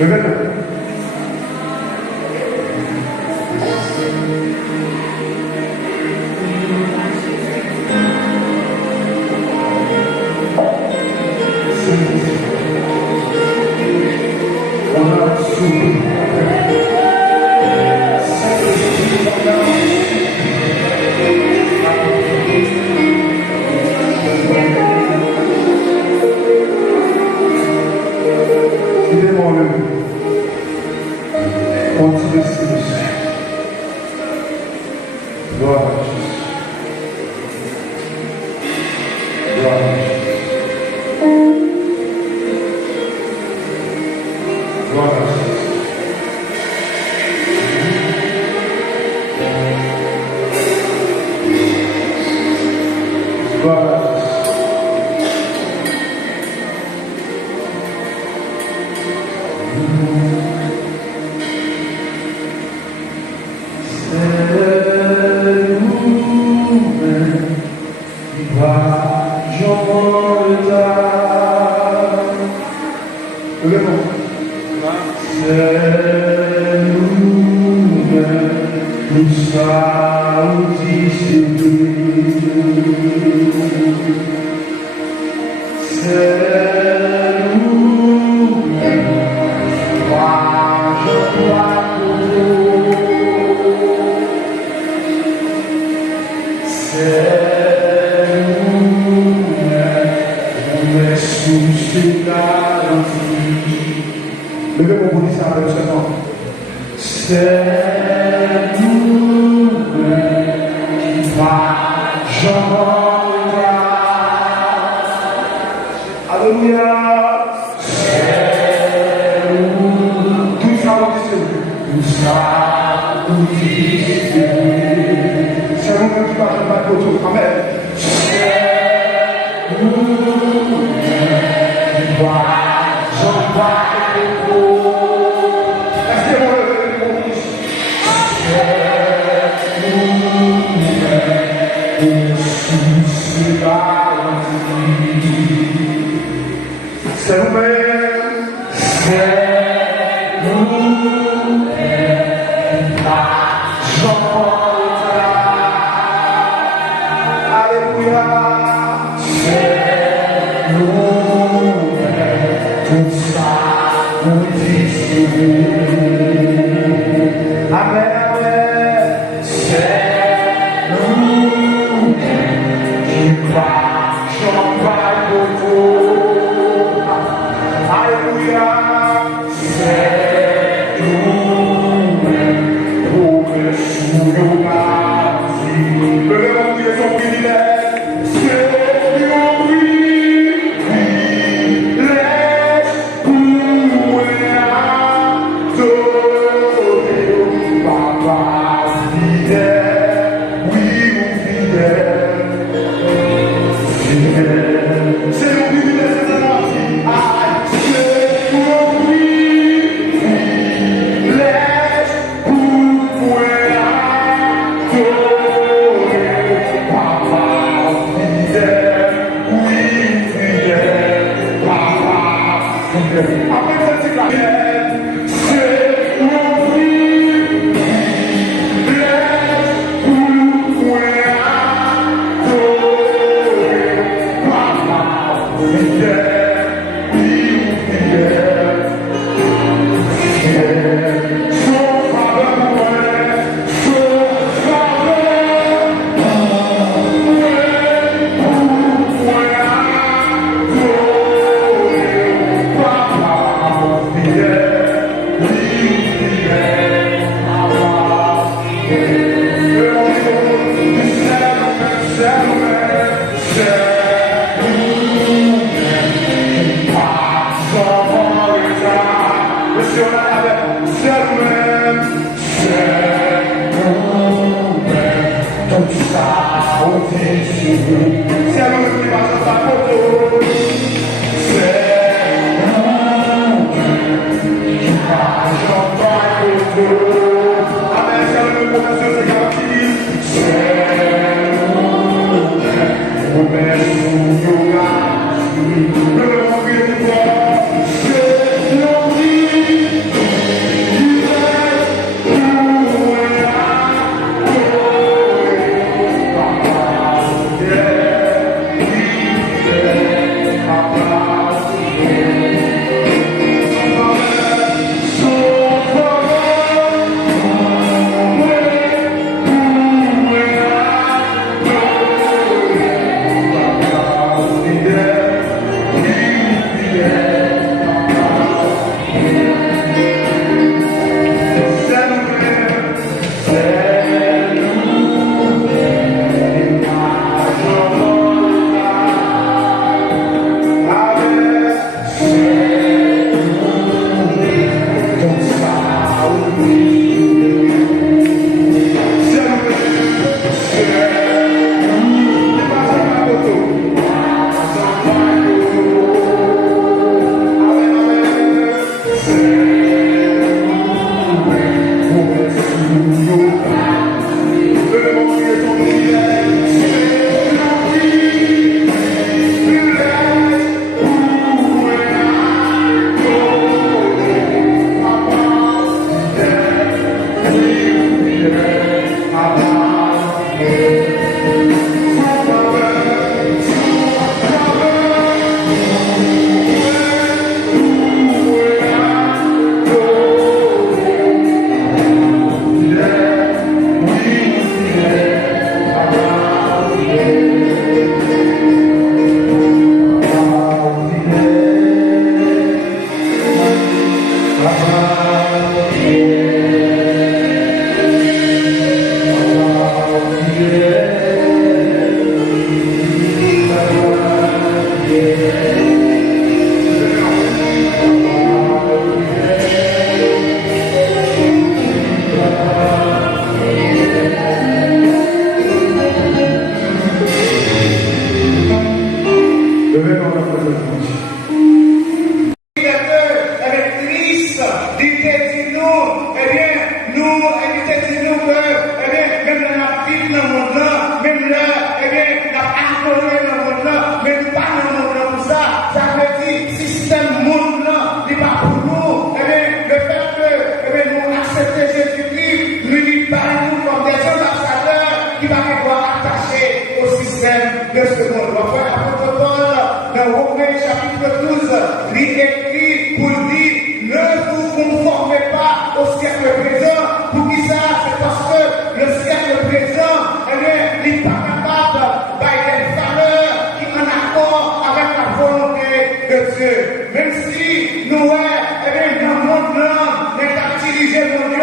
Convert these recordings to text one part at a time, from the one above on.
Levez-le. On a souffert. Levez mon bouddhisme avec ce nom. C'est nous qui marchons. Alléluia. C'est nous. Tout ça vous distribué. Tout ça vous distribué. C'est nous qui marchons par le Amen. C'est nous qui marchons par c'est nous-mêmes, c'est nous-mêmes, alléluia, c'est nous-mêmes, tout ça nous distribue. Amen, amen, c'est nous-mêmes qui marchons par beaucoup. Alléluia, c'est nous-mêmes pour que sous nos parties, le monde est son privilège, c'est nos privilèges pour adorer Papa fidèle, oui ou fidèle, fidèle, c'est nos privilèges de la vie. Le lui écrit pour dire ne vous conformez pas au siècle présent. Pour qui ça? C'est parce que le siècle présent, il n'est pas capable d'avoir des valeurs qui sont en accord avec la volonté de Dieu. Même si nous, dans le monde, nous avons utilisé le monde,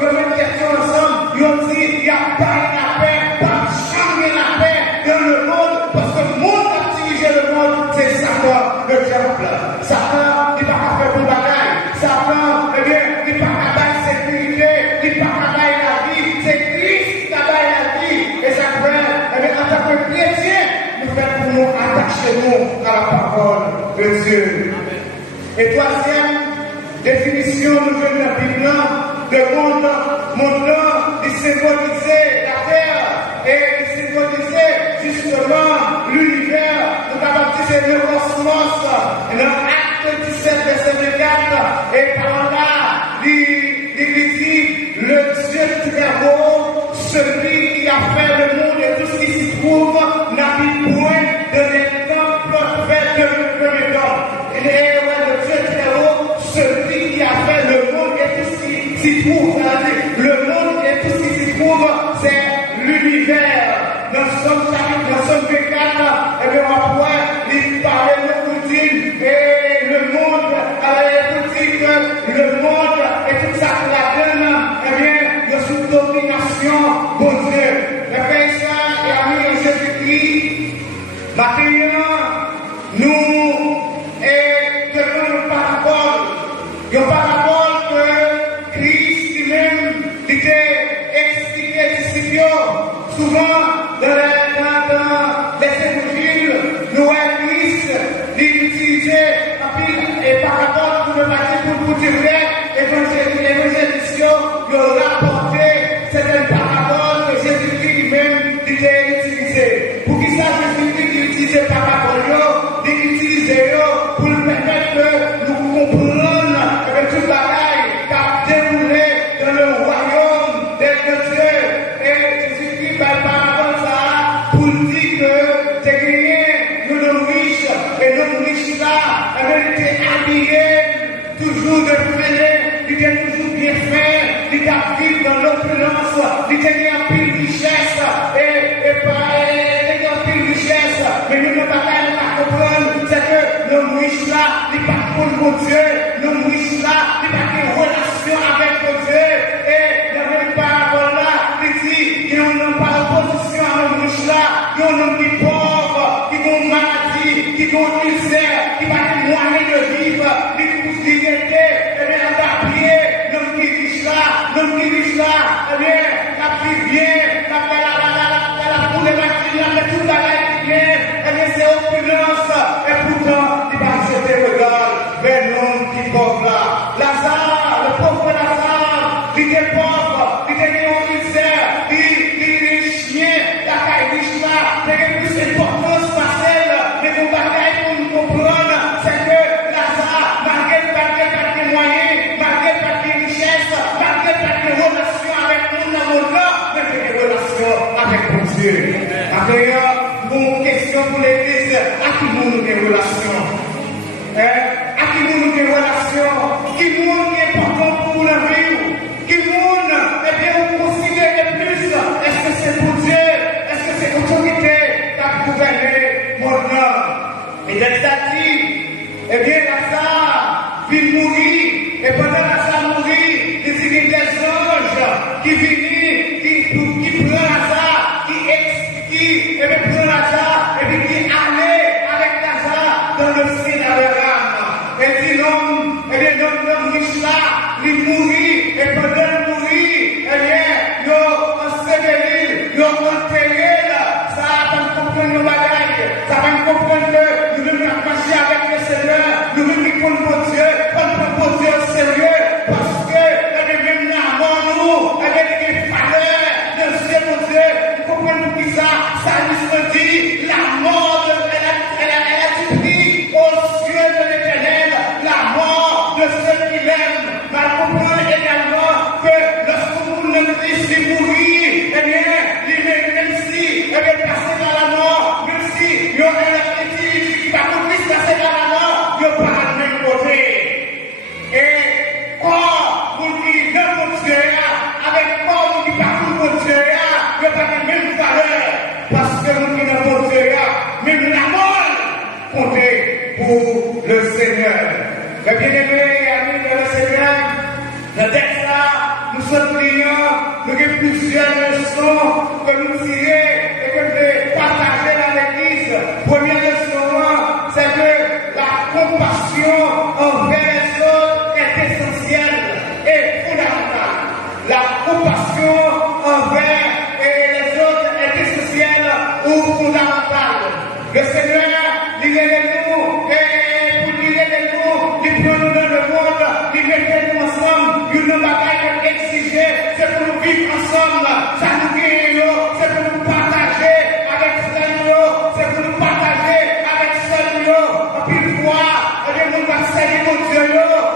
nous avons question ensemble, nous avons dit il n'y a pas la paix, pas jamais la paix dans le monde, parce que le monde a utilisé le monde, c'est Satan, le diable. Satan, il n'a pas fait pour bagaille. Satan, il n'a pas fait sécurité, il n'a pas fait la vie, c'est Christ qui a fait la vie. Et ça fait, en tant que chrétien, nous faisons pour nous attacher nous à la parole de Dieu. Et troisième définition, nous venons de la Bible, le monde, il symbolisait la terre et il symbolisait justement l'univers. Nous avons dit c'est le cosmos. Dans Acte 17, verset 24, et par là, il dit le Dieu très beau, celui qui a fait le monde et tout ce qui s'y trouve, n'habite point de les temples faits de métal. Et le Dieu très haut, celui qui a fait le monde et tout ce qui s'y trouve, le monde et tout ce qui s'y trouve, c'est l'univers. Dans Somme 24, et bien après, il parlait de routine et le monde, il dit que le monde et tout ça que la donne, eh bien, il est sous domination de Dieu. Les frères et amis en Jésus-Christ, maintenant, nous devons une parabole que Christ lui-même était expliqué disciples. Souvent, dans les évangiles, nous voyons Christ utilisait et parabole pour le bâtir pour dire vrai, évangélistes, ils ont rapporté certaines paraboles que Jésus-Christ lui-même était utilisé. Pour qui ça, Jésus-Christ utilisait parabole, il utilisait pour nous permettre de nous comprendre avec tout bagaille qui a déroulé dans le royaume de Dieu. Et Jésus-Christ va parler ça pour dire que c'est gagné, nous sommes riches, et nos riches là, ils étaient habillés, toujours de fêler, ils étaient toujours bien faits, ils étaient vivre dans l'opulence, ils étaient en pile richesse, et en pile richesse, mais nous ne pouvons pas comprendre, c'est que nos riches là, ils partent pour Dieu, nos riches là, ils partent en relation avec Dieu, et dans le parabole là, il dit qu'ils n'ont pas opposition à nos riches là, qu'ils ont des pauvres, qui ont maladie, qui ont misère, qui n'ont pas moyen de vivre, qui poussent dignité, et bien on va prier, nos riches là, eh bien, la vie vient, la problématique, la tout bagaille qui vient, eh bien c'est opulence, et pourtant, il va jeter le regard vers l'homme qui est pauvre là. Lazare, le pauvre Lazare, il est pauvre, il est en misère, il est chien, la caille riche là, il y a plus d'importance parcelle, mais qu'on bagaille pour nous comprendre, c'est que Lazare, malgré les moyens, malgré les richesses, malgré les relations avec nous dans le monde là, mais des relations avec Dieu. Maintenant, une question pour l'Église, à qui nous des relations? À qui nous des relations? Qui nous est important pour la vie? Qui nous, eh bien, vous considérez plus? Est-ce que c'est pour Dieu? Est-ce que c'est l'autorité qui a gouverné mon homme? Et c'est-à-dire, eh bien, Lazare vit mourir, et pendant Lazare mourir, il dit qu'il y a des anges qui viennent, qui prennent Lazare, qui prennent Lazare, et puis qui allaient avec Lazare dans le ciel d'Abraham. Et dit l'homme, eh bien, l'homme riche là, il mourit, et pendant le mourir, eh bien, il a enseveli, il a enterré là, ça va me comprendre nos bagailles, ça va me comprendre que nous devons marcher avec le Seigneur, nous devons prendre Dieu, prendre Dieu au sérieux, parce que, eh bien, même la mort, nous, eh bien, il y a des valeurs de Dieu, mon Dieu, vous comprenez pour qui ça nous dit, la mort, elle a du prix aux yeux de l'Éternel, la mort de ceux qui l'aiment. Mais vous comprenez également que lorsque vous le Christ mourir, eh bien, même si, eh bien, passer dans la mort, même si, il y aurait un petit qui va pour Christ passer dans la mort, il n'y a pas plusieurs leçons que nous tirons et que je vais partager dans l'Église. Première leçon, c'est que la compassion envers les autres est essentielle et fondamentale. La compassion envers les autres est essentielle ou fondamentale. Le Seigneur, il est nous et pour dire nous, il prend nous dans le monde, il met nous ensemble, il nous bataille exiger, c'est pour nous vivre ensemble, ça nous guérit, c'est pour nous partager avec ceux-là, c'est pour nous partager avec ceux-là. Et puis une fois, nous va servir mon Dieu,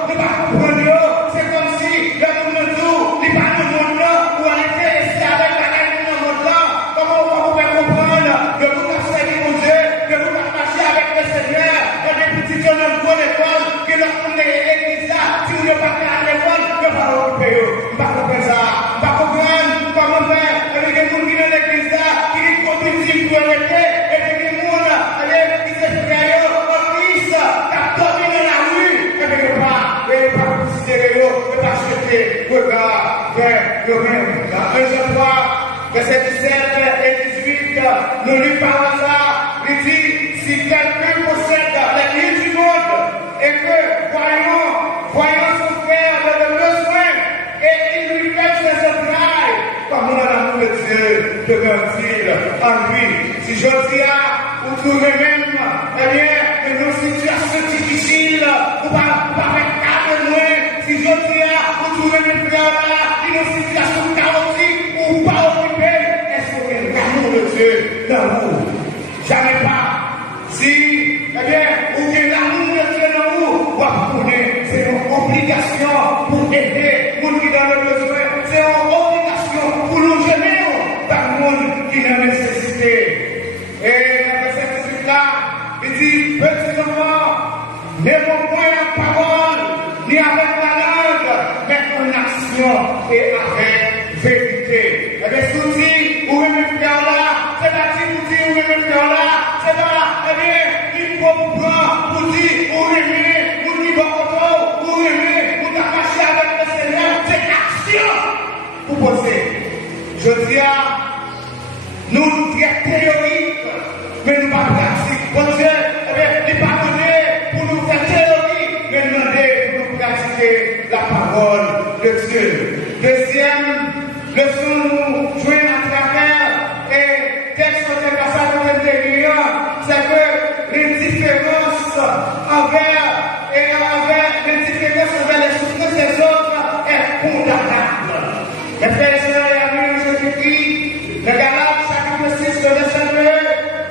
nous va comprendre, c'est comme si le monde nous, il va nous montrer pour aller rester avec la reine dans le monde, comment on va pouvoir comprendre que nous va servir mon Dieu, que nous va marcher avec le Seigneur, et des petits jeunes dans le bon école, que leur monde est l'église là, si vous ne pas à l'école, que va occuper eux. Je ne vais pas comprendre ça. Je ne vais pas comprendre comment faire avec des gens qui sont dans l'église là, qui sont compétitifs pour arrêter, et puis des gens qui se frayent en Christ, qui dominent dans la rue, et puis ne pas considérer eux, ne pas jeter regard vers eux-mêmes. Dans 1 Jean 3, verset 17 et 18, nous lui parlons ça, il dit, si quelqu'un possède les lieux du monde, et que, voyons son frère dans le besoin, et il lui fait ses entrailles, comment l'amour de Dieu demeure-t-il en lui? Si je dis à, ou tout même, eh bien, dans nos situations difficiles, ou pas avec cadre loin, si je dis à, ou tout même frère là, dans nos situations chaotiques, ou pas occupé, est-ce que l'amour de Dieu dans vous? Jamais pas. Si, eh bien, ou que l'amour de Dieu dans vous, c'est une obligation pour aider les gens qui ont besoin. C'est une obligation pour nous gêner par le monde qui a nécessité. Et dans cette suite-là, il dit, petits enfants, n'aimons point la parole, ni avec la langue, mais en action et avec vérité. Eh bien, si vous aimez faire là, c'est pas si vous dites, vous aimez faire là, c'est pas, eh bien, il faut prendre pour dire, vous aimez, vous dites, vous aimez, vous attachez avec le Seigneur, c'est action pour poser. Je dis à nous, très théorique, mais nous pas pratique. Bon Dieu, eh bien, il pas donné pour nous faire théorie, mais demander pour nous pratiquer la parole de Dieu. Deuxième leçon, nous jouons à travers et texte de passage de l'intérieur, c'est que l'indifférence envers les souffrances des autres est condamnable. Les frères et sœurs et amis de Jésus-Christ, le Galates chapitre 6, verset 2,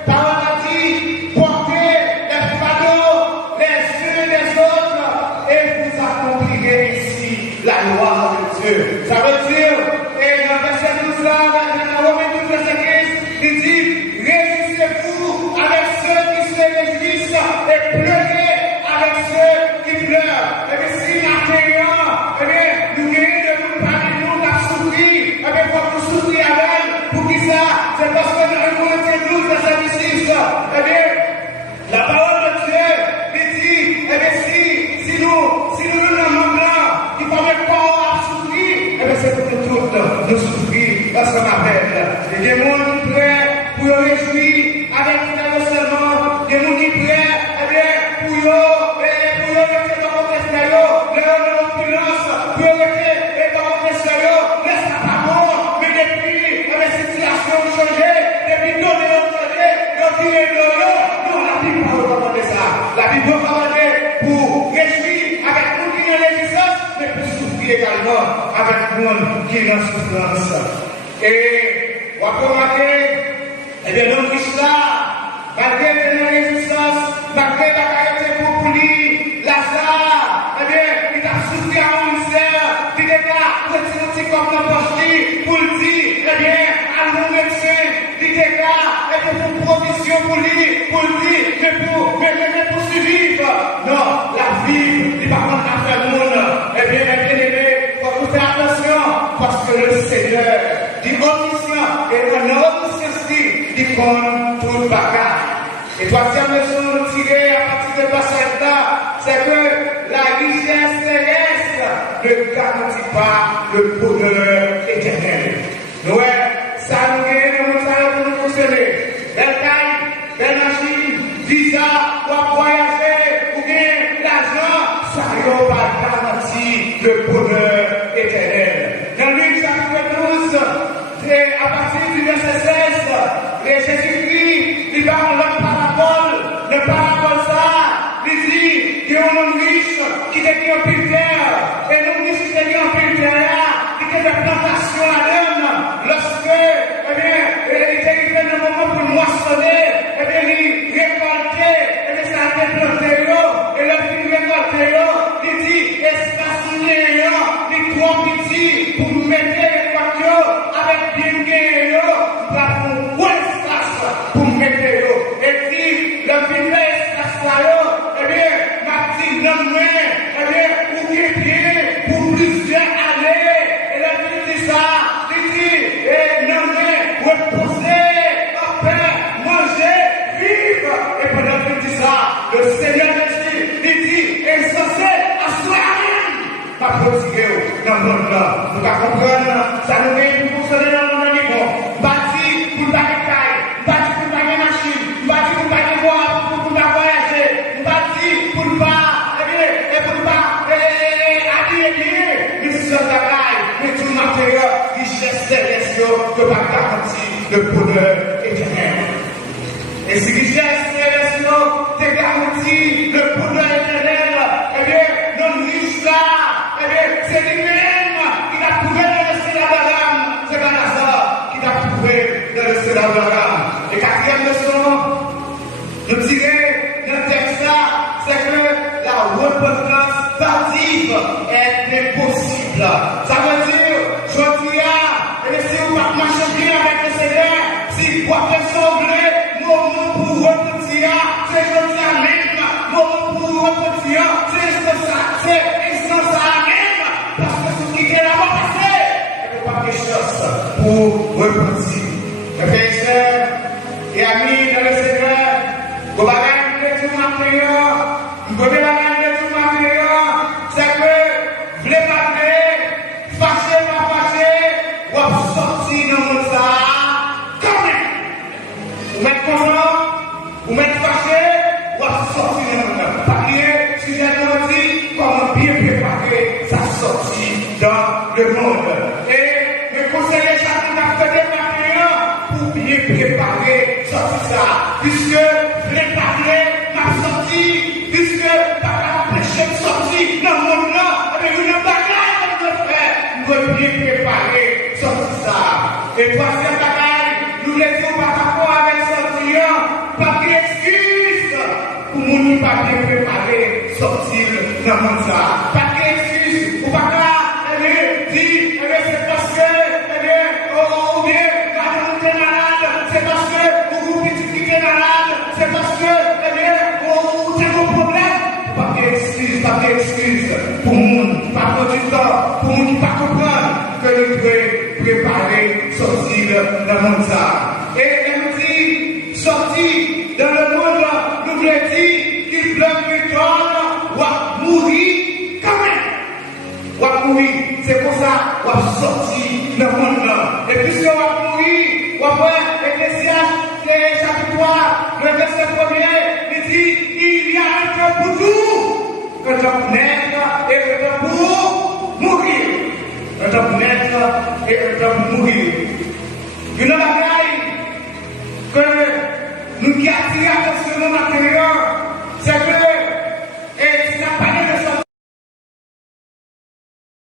parole a dit, portez les fardeaux les uns des autres et vous accomplirez ici la loi de Dieu. Ça veut dire, et dans le verset 12 là, dans Romains 12, verset 15, il dit, réjouissez-vous avec ceux qui se réjouissent et pleurez avec ceux qui pleurent. Et bien, si maintenant, eh bien, nous gagnons de nous parler, nous avons souffert, eh bien, il faut que nous souffrir avec, pour qui ça? C'est parce que dans 1 Corinthiens 12, verset 6, eh bien, la parole de Dieu, il dit, eh bien, si nous n'avons pas, il faut même pas souffrir, eh bien, c'est pour nous tous de souffrir ensemble avec. Il y a des gens qui sont prêts pour réjouir avec nous seulement, il y a des gens qui sont prêts, eh bien, pour rester dans votre escalier, leur opulence, pour rester dans votre escalier, laisse pas bon, mais depuis la situation changée, depuis nous avons changé, nous disons, la Bible ne va pas demander ça. La Bible va demander pour réjouir avec nous qui ont l'existence, mais pour souffrir également avec nous qui ont la souffrance. Et, on va remarquer, eh bien, nous qui là, malgré la résistance, malgré la qualité pour lui, Lazare, eh bien, il a souffert à un misère, il est là, petit comme n'importe qui, pour le dire, eh bien, à mon médecin, il est là, et pour provision pour lui, pour le dire, mais pour survivre. Non, la vie, il va prendre affaire monde. Eh bien, bien aimé, il faut faire attention, parce que le Seigneur, dit omniscient, et on a omniscience, il compte tout le bagage. Et troisième leçon tirée à partir de passage-là, c'est que la richesse terrestre ne garantit pas le bonheur éternel. garanti le bonheur éternel. Dans Luc chapitre 12, et à partir du verset 16, et Jésus-Christ, il parle de parabole ça, il dit qu'il y a un homme riche qui était en pile terre, et l'homme riche qui était en pile terre, qui était des plantations à l'homme, lorsque, eh bien, il était dans le moment pour moissonner, eh bien, il récoltait, eh bien, ça a été planté, et lorsqu'il récoltait, il dit, espace néant, il trop petit pour mettre les voitures avec bien néant, pour un bon espace pour mettre l'eau. Et puis, le premier espace là, eh bien, ma petite non eh bien, pour pied pour plusieurs années. Et la petite dit ça, il dit, non reposer, paix, manger, vivre. Et pendant qu'il dit ça, le Seigneur Jésus, il dit, insensé, assoir pas protéger dans le monde là. Nous allons comprendre, ça nous met pour fonctionner dans le monde niveau. Bâti pour pas de taille, bâti pour pas de machine, bâti pour pas de bois, pour pas voyager, bâti pour pas, et pour pas habiller bien, mais sur la taille, mais tout le matériel, richesse céleste, que pas garantir le bonheur éternel. Et si richesse céleste, te garantit le bonheur éternel, eh bien, non riche là, c'est lui-même qui l'a trouvé dans le ciel d'Abraham. C'est pas Lazare qui l'a trouvé dans le ciel d'Abraham. Et quatrième leçon, nous tirer dans le texte là, c'est que la repentance tardive est impossible. Ça veut dire, je dis, si vous ne marchez bien avec le Seigneur, si vous pouvez sauver, moment pour repentir, c'est je dis même, moment pour repentir, c'est ça, parce que ce qui est là-bas passé, il n'y a pas de chance pour repentir. Mes frères et sœurs et amis dans le Seigneur, vous allez tout matériel, vous allez tout matériel, c'est que vous voulez parler, fâché, pas fâché, vous sortir dans le monde ça, quand même. Vous mettez comment, vous mettez fâché, vous sortir dans le monde. Parce que si j'ai dit, comment bien préparer sa sortie dans le monde. Et me conseiller chacun a fait des matériaux pour bien préparer sortie ça. Puisque préparer ma sortie, puisque par la péché de sortie dans le monde là, avec une bagaille que je fais, nous devons bien préparer sortie ça. Et troisième bagaille, nous laissons par rapport avec sortie, pas d'excuse pour nous pas bien préparer sortir dans le monde ça. Pas d'excuse, ou pas là. C'est parce que, ou bien, quand est malade, c'est parce que, vous petit est malade, c'est parce que, vous avez un problème. Pas d'excuse pour nous, pas pour du temps, pour nous qui ne pas comprendre que nous devons préparer, sortir dans le monde ça. Et elle nous dit, sortir dans le monde, nous voulons dire qu'il pleut, qu'il tourne, ou mourir quand même. Ou mourir, c'est pour ça qu'on va sortir dans le monde là. Et puisque on va mourir, on va voir Ecclésiaste chapitre 3, le verset 1er, il dit, il y a un temps pour tout, un temps pour naître et un temps pour mourir. Un temps pour naître et un temps pour mourir. Une bagaille que nous qui attirons l'attention de l'intérieur, c'est que